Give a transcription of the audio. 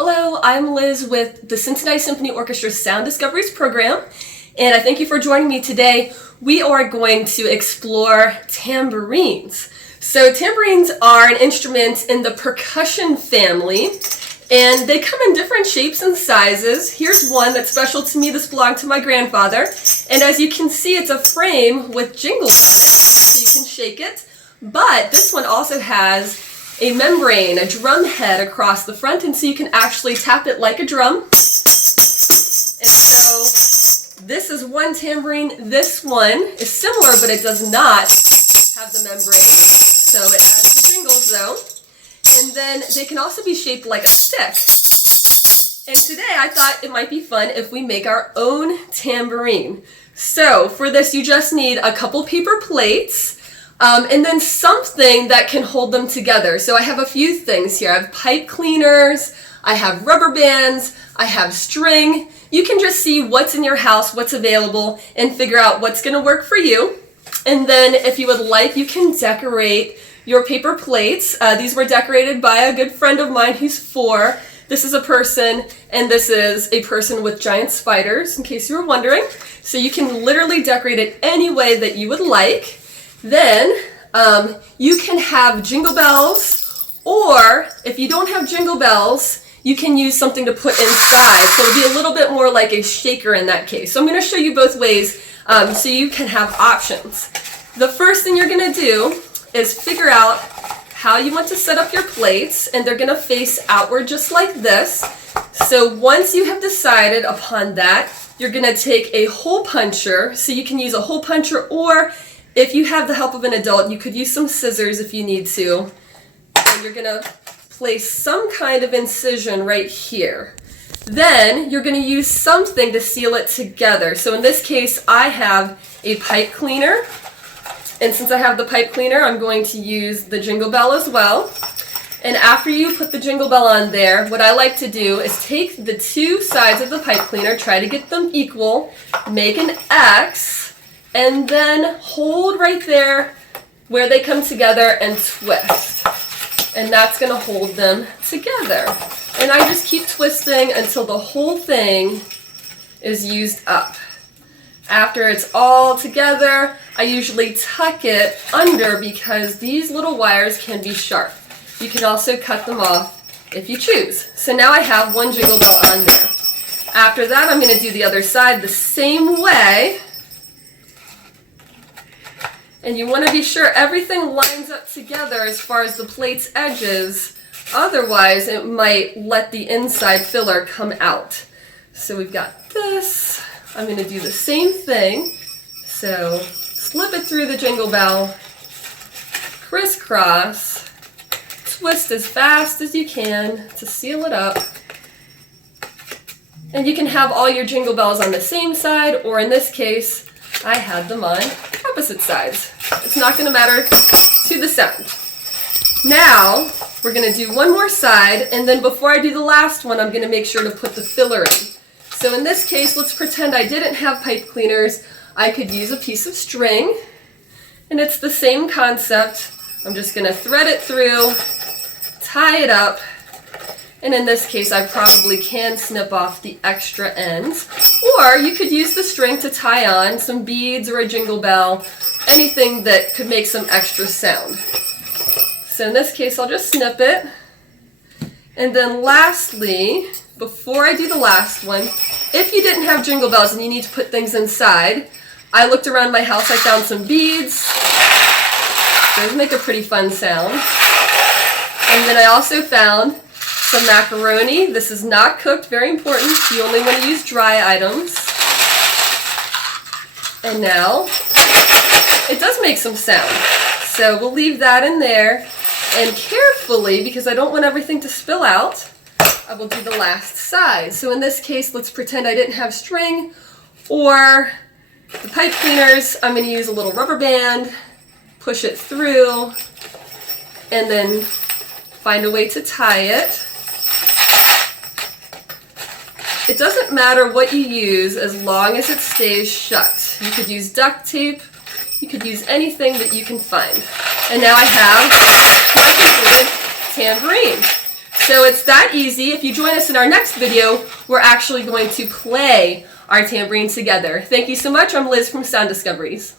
Hello, I'm Liz with the Cincinnati Symphony Orchestra Sound Discoveries program, and I thank you for joining me today. We are going to explore tambourines. So tambourines are an instrument in the percussion family, and they come in different shapes and sizes. Here's one that's special to me. This belonged to my grandfather, and as you can see, it's a frame with jingles on it, so you can shake it. But this one also has a membrane, a drum head across the front, and so you can actually tap it like a drum. And so this is one tambourine. This one is similar, but it does not have the membrane, so it has the jingles though. And then they can also be shaped like a stick. And today I thought it might be fun if we make our own tambourine. So for this you just need a couple paper plates, and then something that can hold them together. So I have a few things here. I have pipe cleaners, I have rubber bands, I have string. You can just see what's in your house, what's available, and figure out what's going to work for you. And then if you would like, you can decorate your paper plates. These were decorated by a good friend of mine who's 4. This is a person, and this is a person with giant spiders, in case you were wondering. So you can literally decorate it any way that you would like. Then you can have jingle bells, or if you don't have jingle bells, you can use something to put inside. So it'll be a little bit more like a shaker in that case. So I'm going to show you both ways so you can have options. The first thing you're going to do is figure out how you want to set up your plates, and they're going to face outward just like this. So once you have decided upon that, you're going to take a hole puncher. So you can use a hole puncher, or if you have the help of an adult, you could use some scissors if you need to. And you're going to place some kind of incision right here. Then you're going to use something to seal it together. So in this case, I have a pipe cleaner. And since I have the pipe cleaner, I'm going to use the jingle bell as well. And after you put the jingle bell on there, what I like to do is take the two sides of the pipe cleaner, try to get them equal, make an X, and then hold right there where they come together and twist. And that's going to hold them together. And I just keep twisting until the whole thing is used up. After it's all together, I usually tuck it under because these little wires can be sharp. You can also cut them off if you choose. So now I have one jingle bell on there. After that, I'm going to do the other side the same way. And you want to be sure everything lines up together as far as the plate's edges. Otherwise, it might let the inside filler come out. So we've got this. I'm going to do the same thing. So slip it through the jingle bell, crisscross, twist as fast as you can to seal it up. And you can have all your jingle bells on the same side, or in this case, I had them on opposite sides. It's not going to matter to the sound. Now, we're going to do one more side, and then before I do the last one, I'm going to make sure to put the filler in. So in this case, let's pretend I didn't have pipe cleaners. I could use a piece of string, and it's the same concept. I'm just going to thread it through, tie it up, and in this case, I probably can snip off the extra ends. Or you could use the string to tie on some beads or a jingle bell, anything that could make some extra sound. So in this case, I'll just snip it. And then lastly, before I do the last one, if you didn't have jingle bells and you need to put things inside, I looked around my house, I found some beads. Those make a pretty fun sound. And then I also found some macaroni. This is not cooked, very important. You only want to use dry items. And now, it does make some sound. So we'll leave that in there. And carefully, because I don't want everything to spill out, I will do the last side. So in this case, let's pretend I didn't have string or the pipe cleaners. I'm going to use a little rubber band, push it through, and then find a way to tie it. It doesn't matter what you use as long as it stays shut. You could use duct tape, you could use anything that you can find. And now I have my completed tambourine. So it's that easy. If you join us in our next video, we're actually going to play our tambourine together. Thank you so much. I'm Liz from Sound Discoveries.